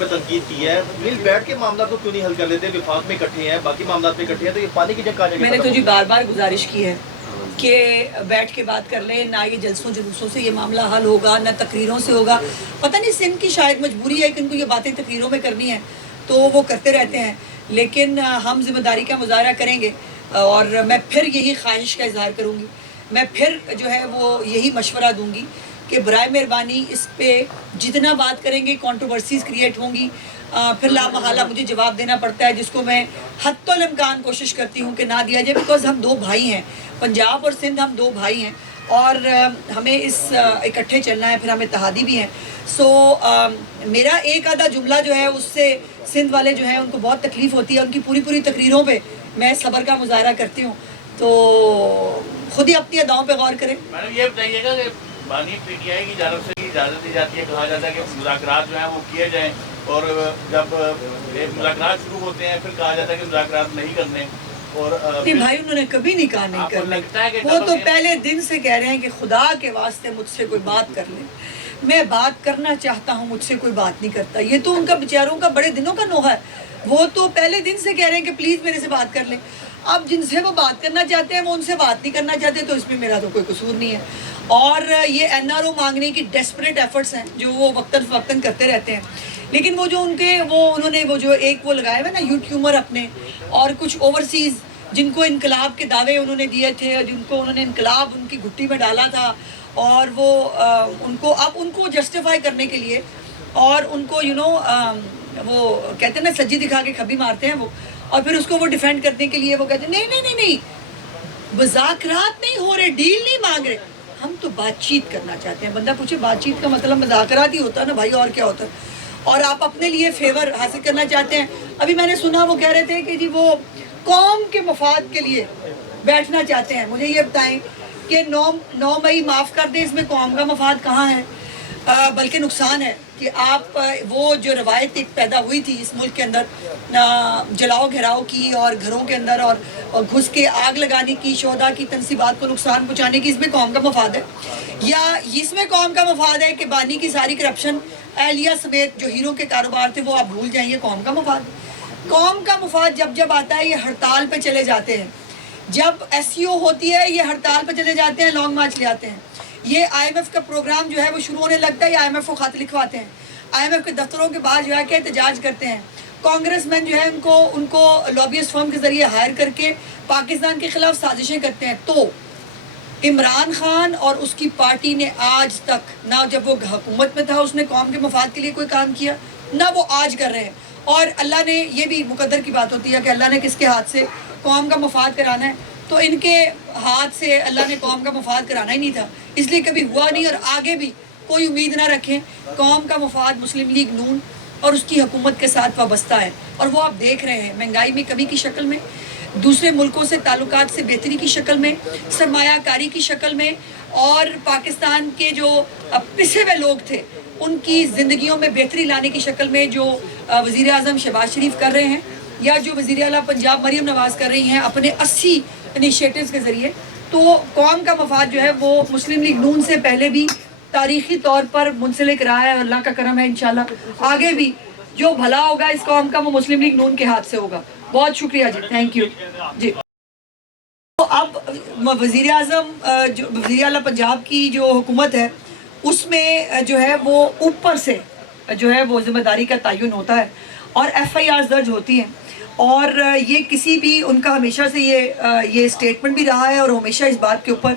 पे तनकीद की है, मिल बैठ के मामला को क्यों नहीं हल कर लेते? विफाक में इकट्ठे हैं, बाकी मामला में इकट्ठे हैं, तो ये पानी की जंग कहाँ जाएगी? मैंने तो जी बार बार गुजारिश की है कि बैठ के बात कर लें, ना ये जलसों जुलूसों से ये मामला हल होगा, ना तकरीरों से होगा। पता नहीं सिंध की शायद मजबूरी है कि इनको ये बातें तकरीरों में करनी है, तो वो करते रहते हैं। लेकिन हम जिम्मेदारी का मुजाहरा करेंगे और मैं फिर यही ख्वाहिश का इजहार करूँगी, मैं फिर जो है वो यही मशवरा दूँगी कि बराए मेहरबानी इस पे जितना बात करेंगे कंट्रोवर्सीज क्रिएट होंगी, फिर लामहला मुझे जवाब देना पड़ता है, जिसको मैं हत्तुल इम्कान कोशिश करती हूँ कि ना दिया जाए, बिकॉज हम दो भाई हैं, पंजाब और सिंध हम दो भाई हैं और हमें इस इकट्ठे चलना है, फिर हमें इत्तेहादी भी हैं। सो मेरा एक आधा जुमला जो है उससे सिंध वाले जो हैं उनको बहुत तकलीफ़ होती है, उनकी पूरी तकरीरों पे मैं सब्र का मुजाहरा करती हूँ, तो खुद ही अपनी अदाओं पे गौर करें। मैडम ये बताइएगा कि बानी पीटीआई की जानब से इजाज़त दी जाती है, कहा जाता है कि मुज़ाकरात जो हैं वो किए जाएँ, और जब मुज़ाकरात शुरू होते हैं फिर कहा जाता है कि मुज़ाकरात नहीं करने, और नहीं भाई उन्होंने कभी नहीं कहा नहीं करने, वो तो पहले दिन से कह रहे हैं कि खुदा के वास्ते मुझसे कोई बात कर ले, मैं बात करना चाहता हूँ, मुझसे कोई बात नहीं करता। ये तो उनका बेचारों का बड़े दिनों का नोहा है, वो तो पहले दिन से कह रहे हैं कि प्लीज़ मेरे से बात कर लें। अब जिनसे वो बात करना चाहते हैं वो उनसे बात नहीं करना चाहते, तो इसमें मेरा तो कोई कसूर नहीं है। और ये NRO मांगने की डेस्परेट एफर्ट्स हैं जो वो वक्तन फ़वक्तन करते रहते हैं, लेकिन वो जो उन्होंने वो जो एक वो लगाए हुए ना यूट्यूबर अपने, और कुछ ओवरसीज़ जिनको इनकलाब के दावे उन्होंने दिए थे, जिनको उन्होंने इनकलाब उनकी घुट्टी में डाला था, और वो उनको जस्टिफाई करने के लिए और उनको वो कहते हैं ना सज्जी दिखा के खबी मारते हैं वो, और फिर उसको वो डिफेंड करने के लिए वो कहते हैं नहीं मुज़ाकरात नहीं हो रहे, डील नहीं मांग रहे, हम तो बातचीत करना चाहते हैं। बंदा पूछे बातचीत का मतलब मुज़ाकरात ही होता है ना भाई, और क्या होता है? और आप अपने लिए फेवर हासिल करना चाहते हैं। अभी मैंने सुना वो कह रहे थे कि जी वो कौम के मफाद के लिए बैठना चाहते हैं। मुझे ये बताएं कि 9 मई माफ़ कर दें, इसमें कौम का मफाद कहाँ है? बल्कि नुकसान है कि आप वो जो रवायत एक पैदा हुई थी इस मुल्क के अंदर जलाओ घिराओ की और घरों के अंदर और घुस के आग लगाने की, शोहदा की तनसीबात को नुकसान पहुंचाने की, इसमें कौम का मफाद है? या इसमें कौम का मफाद है कि बानी की सारी करप्शन, एहलिया समेत जो हीरो के कारोबार थे वो आप भूल जाएंगे? कौम का मफाद, कौम का मफाद जब आता है ये हड़ताल पे चले जाते हैं, जब SCO होती है ये हड़ताल पे चले जाते हैं, लॉन्ग मार्च ले आते हैं। ये IMF का प्रोग्राम जो है वो शुरू होने लगता है, IMF को खत लिखवाते हैं, IMF के दफ्तरों के बाहर जो है कि एहतजाज करते हैं, कांग्रेसमैन जो है उनको लॉबियस्ट फर्म के ज़रिए हायर करके पाकिस्तान के ख़िलाफ़ साजिशें करते हैं। तो इमरान खान और उसकी पार्टी ने आज तक ना, जब वो हुकूमत में था उसने कौम के मफाद के लिए कोई काम किया, ना वो आज कर रहे हैं। और अल्लाह ने, ये भी मुकद्दर की बात होती है कि अल्लाह ने किसके हाथ से कौम का मफाद कराना है, तो इनके हाथ से अल्लाह ने कौम का मफाद कराना ही नहीं था, इसलिए कभी हुआ नहीं और आगे भी कोई उम्मीद ना रखें। कौम का मफाद मुस्लिम लीग नून और उसकी हुकूमत के साथ वाबस्ता है, और वो आप देख रहे हैं महंगाई में कमी की शक्ल में, दूसरे मुल्कों से ताल्लुकात से बेहतरी की शक्ल में, सरमायाकारी की शक्ल में, और पाकिस्तान के जो पिसे हुए लोग थे उनकी ज़िंदगियों में बेहतरी लाने की शक्ल में जो वज़ीर आज़म शहबाज शरीफ कर रहे हैं, या जो वज़ीर आला पंजाब मरीम नवाज़ कर रही हैं अपने 80 इनिशिएटिव्स के ज़रिए। तो कौम का मफाद जो है वो मुस्लिम लीग नून से पहले भी तारीख़ी तौर पर मुंसलिक रहा है, अल्लाह का करम है इंशाल्लाह आगे भी जो भला होगा इस कौम का वो मुस्लिम लीग नून के हाथ से होगा। बहुत शुक्रिया जी, थैंक यू जी। तो अब वज़ीर आज़म जो वज़ीर आला पंजाब की जो हुकूमत है उसमें जो है वो ऊपर से जो है वो ज़िम्मेदारी का तयन होता है और FIR दर्ज होती हैं, और ये किसी भी उनका हमेशा से ये स्टेटमेंट भी रहा है और हमेशा इस बात के ऊपर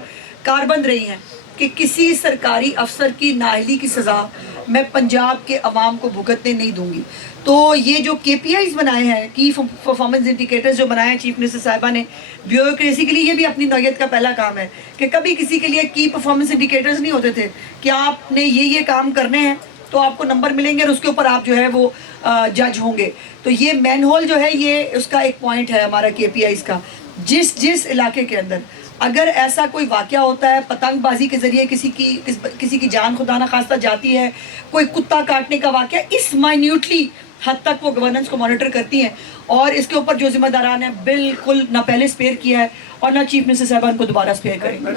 कारबंद रही हैं कि किसी सरकारी अफसर की नाअहली की सज़ा मैं पंजाब के अवाम को भुगतने नहीं दूंगी। तो ये जो KPIs बनाए हैं, की परफॉर्मेंस इंडिकेटर्स जो बनाए हैं चीफ मिनिस्टर साहिबा ने ब्यूरोक्रेसी के लिए, ये भी अपनी नौयत का पहला काम है कि कभी किसी के लिए की परफॉर्मेंस इंडिकेटर्स नहीं होते थे कि आपने ये काम करने हैं तो आपको नंबर मिलेंगे और उसके ऊपर आप जो है वो जज होंगे। तो ये मैनहोल जो है ये उसका एक पॉइंट है हमारा KPIs का। जिस इलाके के अंदर अगर ऐसा कोई वाक़या होता है, पतंगबाजी के ज़रिए किसी की जान खुदा ना खास्ता जाती है, कोई कुत्ता काटने का वाक़या, इस माइन्यूटली हद तक वो गवर्नेंस को मॉनिटर करती हैं, और इसके ऊपर जो जिम्मेदारान है बिल्कुल ना पहले स्पेयर किया है और ना चीफ मिनिस्टर साहब को दोबारा स्पेयर करेंगे।